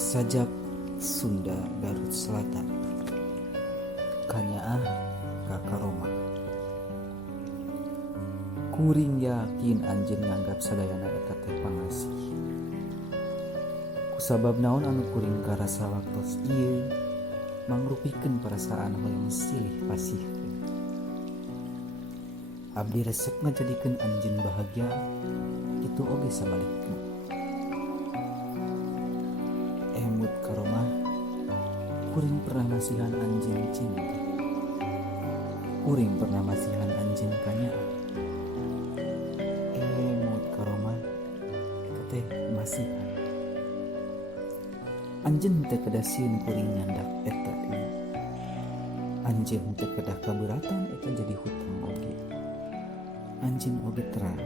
Sajak Sunda Garut Selatan. Kanyaah Kakak Roma. Kuring yakin anjeun nganggap sadayana eta teh pangasih. Kusabab naon anu kuring karasa waktos ieu mangrupikeun perasaan hoyong silih pasihkeun. Abdi resep ngajadikeun anjeun bahagia, kitu oge sabalikna. Emut karomah, kuring pernah masihan anjeun cinta. Kuring pernah masihan anjeun kanyaah. Emut karomah, eta teh masihan. Anjeun teu kedah sieun kuring nyandak eta ieu. Anjeun teu kedah kabeuratan eta jadi hutang oge. Anjeun oge terang.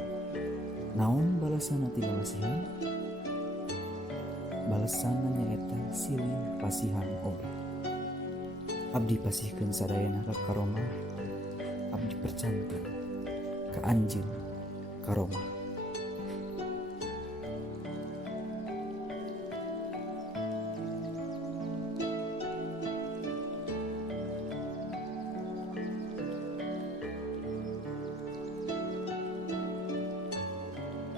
Naon balasana tina masihan? Balasana nyaeta silih pasihan oge. Abdi pasihkeun sadayana ka karomah. Abdi percantik ka anjeun karomah.